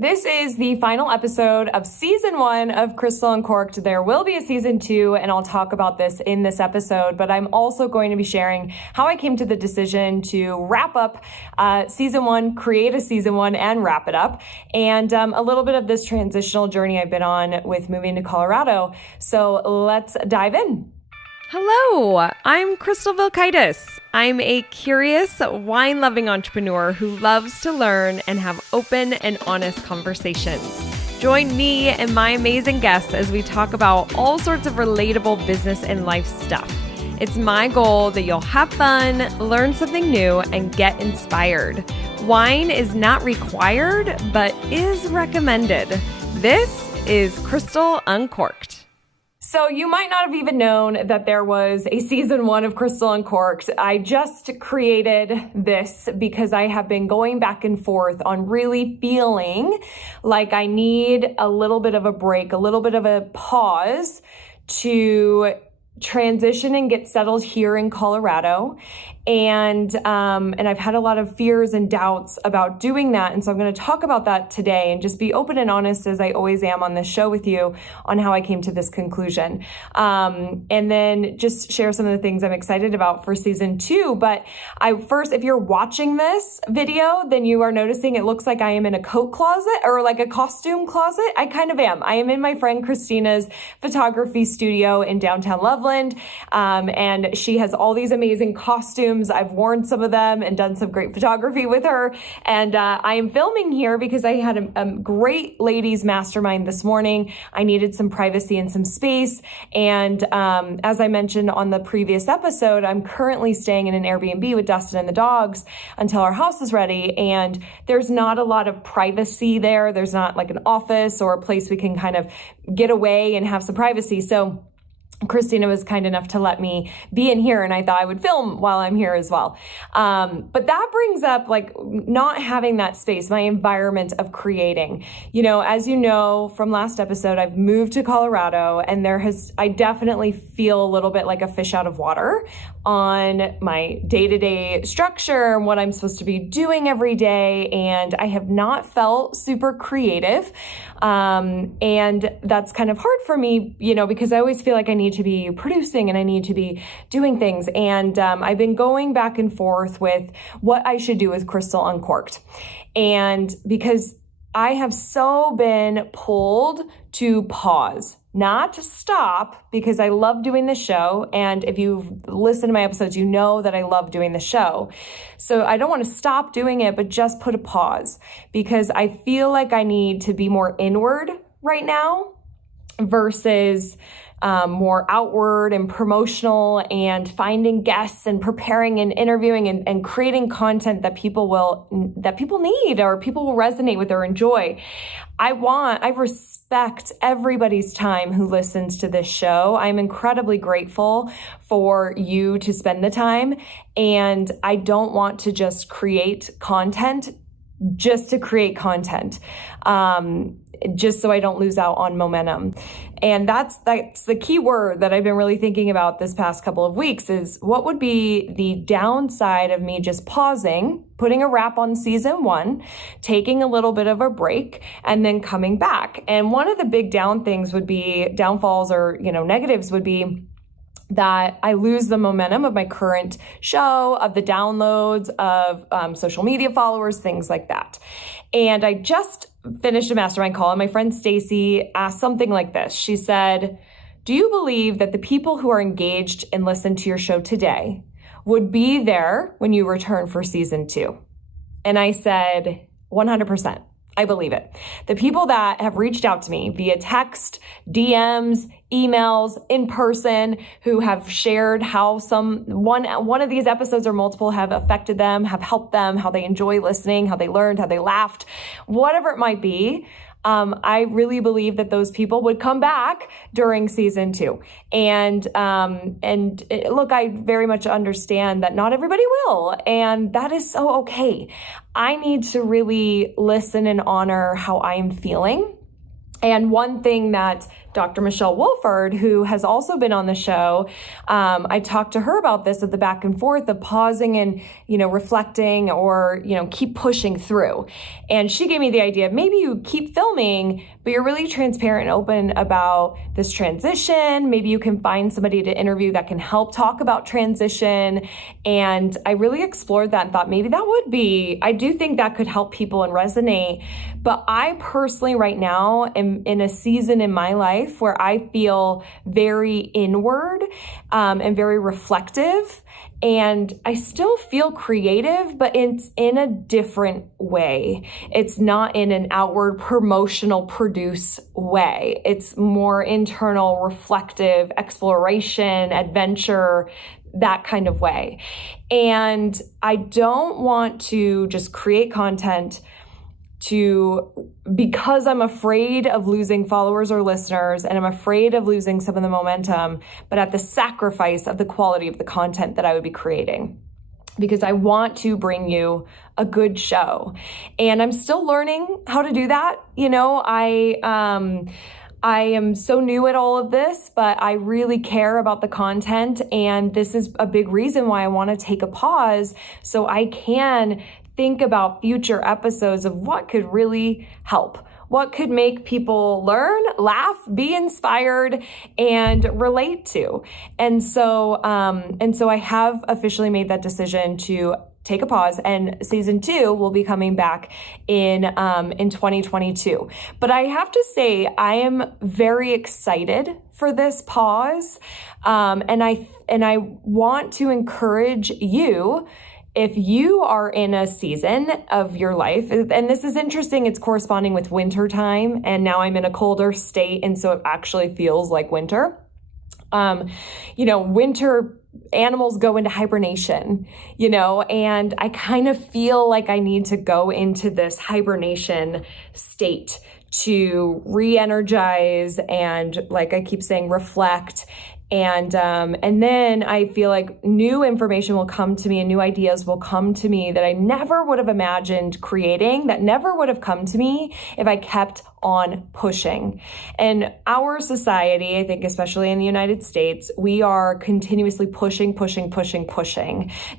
This is the final episode of season 1 of Crystal Uncorked. There will be a season 2, and I'll talk about this in this episode, but I'm also going to be sharing how I came to the decision to wrap up season 1, create a season 1, and wrap it up, and a little bit of this transitional journey I've been on with moving to Colorado. So let's dive in. Hello, I'm Crystal Vilkaitis. I'm a curious, wine-loving entrepreneur who loves to learn and have open and honest conversations. Join me and my amazing guests as we talk about all sorts of relatable business and life stuff. It's my goal that you'll have fun, learn something new, and get inspired. Wine is not required, but is recommended. This is Crystal Uncorked. So you might not have even known that there was a season 1 of Crystal Uncorked. I just created this because I have been going back and forth on really feeling like I need a little bit of a break, a little bit of a pause to transition and get settled here in Colorado. And I've had a lot of fears and doubts about doing that. And so I'm going to talk about that today and just be open and honest, as I always am on this show with you, on how I came to this conclusion. And then just share some of the things I'm excited about for season 2. But if you're watching this video, then you are noticing it looks like I am in a coat closet or like a costume closet. I kind of am. I am in my friend Christina's photography studio in downtown Loveland. And she has all these amazing costumes. I've worn some of them and done some great photography with her. And I am filming here because I had a great ladies mastermind this morning. I needed some privacy and some space. And as I mentioned on the previous episode, I'm currently staying in an Airbnb with Dustin and the dogs until our house is ready. And there's not a lot of privacy there. There's not like an office or a place we can kind of get away and have some privacy. So Christina was kind enough to let me be in here, and I thought I would film while I'm here as well. But that brings up like not having that space, my environment of creating. You know, as you know from last episode, I've moved to Colorado, and I definitely feel a little bit like a fish out of water on my day-to-day structure and what I'm supposed to be doing every day. And I have not felt super creative. And that's kind of hard for me, you know, because I always feel like I need to be producing and I need to be doing things. And I've been going back and forth with what I should do with Crystal Uncorked. And because I have so been pulled to pause, not to stop, because I love doing the show. And if you've listened to my episodes, you know that I love doing the show. So I don't want to stop doing it, but just put a pause, because I feel like I need to be more inward right now versus more outward and promotional, and finding guests and preparing and interviewing and creating content that people need or people will resonate with or enjoy. I respect everybody's time who listens to this show. I'm incredibly grateful for you to spend the time, and I don't want to just create content just to create content. Just so I don't lose out on momentum. And that's the key word that I've been really thinking about this past couple of weeks is what would be the downside of me just pausing, putting a wrap on season 1, taking a little bit of a break, and then coming back. And one of the big downfalls or, you know, negatives would be that I lose the momentum of my current show, of the downloads, of social media followers, things like that. And I just finished a mastermind call, and my friend Stacy asked something like this. She said, "Do you believe that the people who are engaged and listen to your show today would be there when you return for season 2? And I said, 100%. I believe it. The people that have reached out to me via text, DMs, emails, in person, who have shared how one of these episodes or multiple have affected them, have helped them, how they enjoy listening, how they learned, how they laughed, whatever it might be. I really believe that those people would come back during season 2. And look, I very much understand that not everybody will, and that is so okay. I need to really listen and honor how I'm feeling. And one thing that Dr. Michelle Wolford, who has also been on the show. I talked to her about this at the back and forth of pausing and, reflecting or, keep pushing through. And she gave me the idea, maybe you keep filming, but you're really transparent and open about this transition. Maybe you can find somebody to interview that can help talk about transition. And I really explored that and thought maybe that would be, I do think that could help people and resonate. But I personally right now am in a season in my life where I feel very inward and very reflective. And I still feel creative, but it's in a different way. It's not in an outward promotional produce way. It's more internal, reflective, exploration, adventure, that kind of way. And I don't want to just create content because I'm afraid of losing followers or listeners, and I'm afraid of losing some of the momentum, but at the sacrifice of the quality of the content that I would be creating. Because I want to bring you a good show. And I'm still learning how to do that. I am so new at all of this, but I really care about the content. And this is a big reason why I want to take a pause so I can think about future episodes of what could really help. What could make people learn, laugh, be inspired, and relate to. And so I have officially made that decision to take a pause, and season 2 will be coming back in 2022. But I have to say, I am very excited for this pause, and I want to encourage you. If you are in a season of your life, and this is interesting, it's corresponding with winter time, and now I'm in a colder state, and so it actually feels like winter. Winter animals go into hibernation, and I kind of feel like I need to go into this hibernation state to re-energize and, like I keep saying, reflect. And then I feel like new information will come to me and new ideas will come to me that I never would have imagined creating, that never would have come to me if I kept on pushing. And our society, I think, especially in the United States, we are continuously pushing.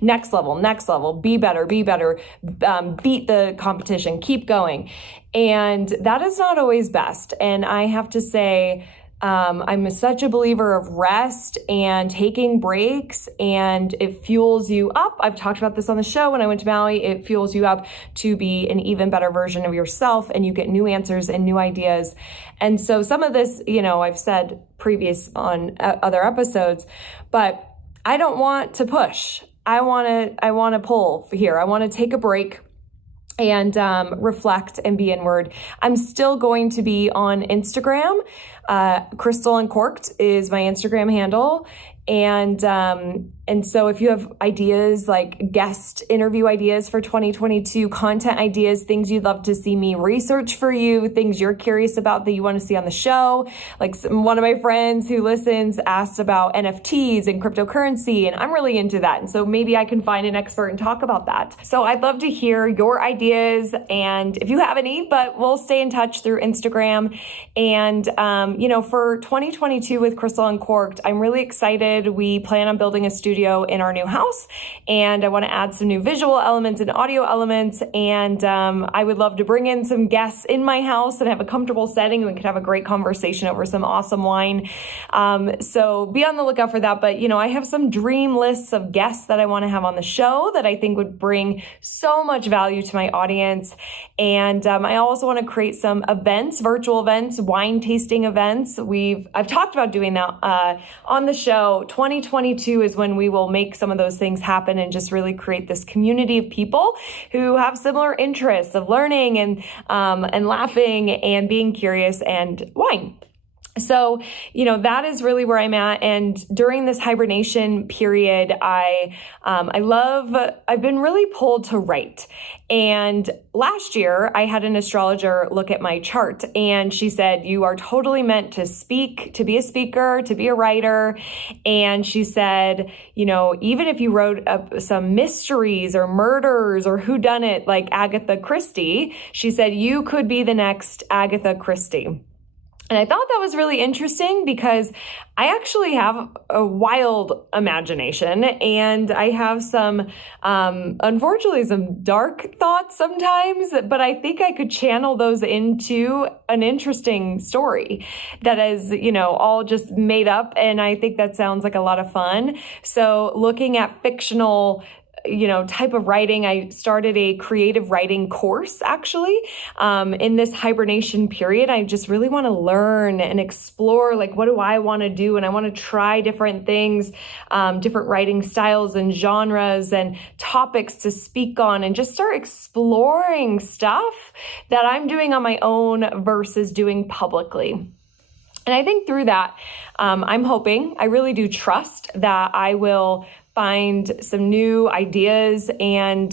Next level, be better, beat the competition, keep going. And that is not always best. And I have to say, I'm such a believer of rest and taking breaks, and it fuels you up. I've talked about this on the show when I went to Maui. It fuels you up to be an even better version of yourself, and you get new answers and new ideas. And so some of this, I've said previous on other episodes, but I don't want to push. I want to pull here. I want to take a break and reflect and be inward. I'm still going to be on Instagram. Crystal Uncorked is my Instagram handle. And so if you have ideas, like guest interview ideas for 2022, content ideas, things you'd love to see me research for you, things you're curious about that you want to see on the show. Like one of my friends who listens asked about NFTs and cryptocurrency, and I'm really into that. And so maybe I can find an expert and talk about that. So I'd love to hear your ideas, and if you have any, but we'll stay in touch through Instagram. And, for 2022 with Crystal Uncorked, I'm really excited. We plan on building a studio in our new house, and I want to add some new visual elements and audio elements. And I would love to bring in some guests in my house and have a comfortable setting. We could have a great conversation over some awesome wine. So be on the lookout for that. But, I have some dream lists of guests that I want to have on the show that I think would bring so much value to my audience. And I also want to create some events, virtual events, wine tasting events. I've talked about doing that on the show. 2022 is when we will make some of those things happen and just really create this community of people who have similar interests of learning and laughing and being curious and wine. So, that is really where I'm at. And during this hibernation period, I've been really pulled to write. And last year I had an astrologer look at my chart, and she said, you are totally meant to speak, to be a speaker, to be a writer. And she said, even if you wrote up some mysteries or murders or whodunit like Agatha Christie, she said, you could be the next Agatha Christie. And I thought that was really interesting because I actually have a wild imagination, and I have some, unfortunately, some dark thoughts sometimes, but I think I could channel those into an interesting story that is, all just made up. And I think that sounds like a lot of fun. So looking at fictional type of writing, I started a creative writing course actually in this hibernation period. I just really want to learn and explore, like, what do I want to do? And I want to try different things, different writing styles and genres and topics to speak on, and just start exploring stuff that I'm doing on my own versus doing publicly. And I think through that, I'm hoping, I really do trust that I will find some new ideas and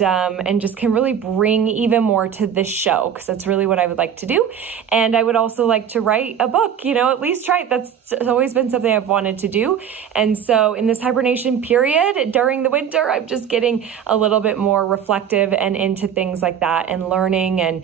just can really bring even more to this show, because that's really what I would like to do. And I would also like to write a book, at least try it. That's always been something I've wanted to do. And so in this hibernation period during the winter, I'm just getting a little bit more reflective and into things like that, and learning and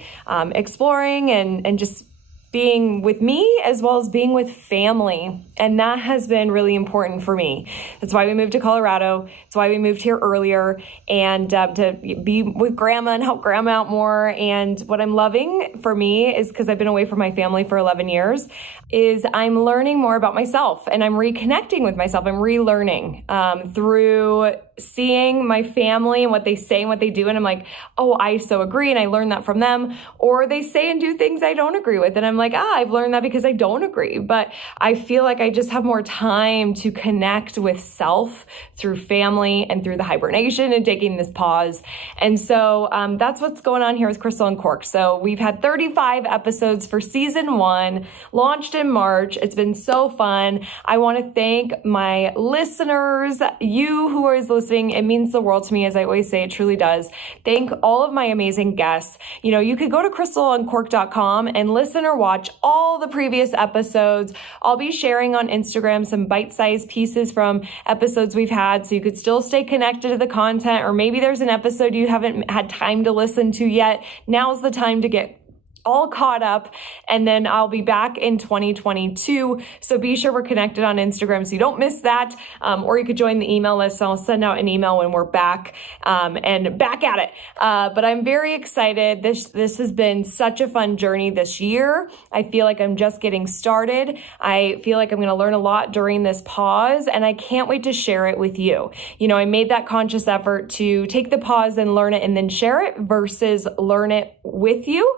exploring and just being with me as well as being with family. And that has been really important for me. That's why we moved to Colorado. It's why we moved here earlier, and to be with grandma and help grandma out more. And what I'm loving for me is, because I've been away from my family for 11 years, is I'm learning more about myself, and I'm reconnecting with myself. I'm relearning through seeing my family and what they say and what they do. And I'm like, oh, I so agree. And I learned that from them. Or they say and do things I don't agree with. And I'm like, I've learned that because I don't agree. But I feel like I just have more time to connect with self through family and through the hibernation and taking this pause. And so that's what's going on here with Crystal Uncorked. So we've had 35 episodes for season 1, launched in March. It's been so fun. I want to thank my listeners, you who are listening. It means the world to me, as I always say, it truly does. Thank all of my amazing guests. You could go to crystaluncorked.com and listen or watch all the previous episodes. I'll be sharing on Instagram some bite-sized pieces from episodes we've had, so you could still stay connected to the content. Or maybe there's an episode you haven't had time to listen to yet. Now's the time to get all caught up, and then I'll be back in 2022. So be sure we're connected on Instagram so you don't miss that. Or you could join the email list. So I'll send out an email when we're back and back at it. But I'm very excited. This has been such a fun journey this year. I feel like I'm just getting started. I feel like I'm going to learn a lot during this pause, and I can't wait to share it with you. I made that conscious effort to take the pause and learn it and then share it versus learn it with you.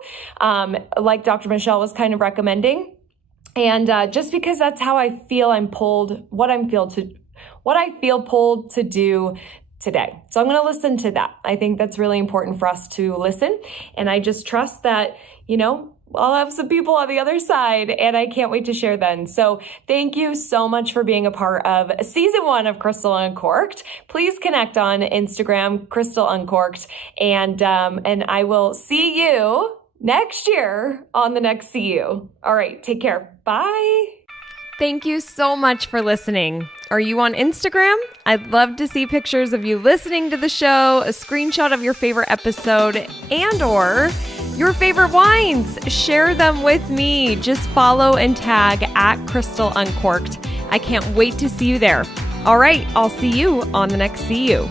Like Dr. Michelle was kind of recommending. And just because that's how I feel what I feel pulled to do today. So I'm going to listen to that. I think that's really important for us to listen. And I just trust that, I'll have some people on the other side, and I can't wait to share then. So thank you so much for being a part of season 1 of Crystal Uncorked. Please connect on Instagram, Crystal Uncorked, and I will see you next year on the next CU. All right, take care. Bye. Thank you so much for listening. Are you on Instagram? I'd love to see pictures of you listening to the show, a screenshot of your favorite episode, and/or your favorite wines. Share them with me. Just follow and tag @Crystal Uncorked. I can't wait to see you there. All right, I'll see you on the next CU.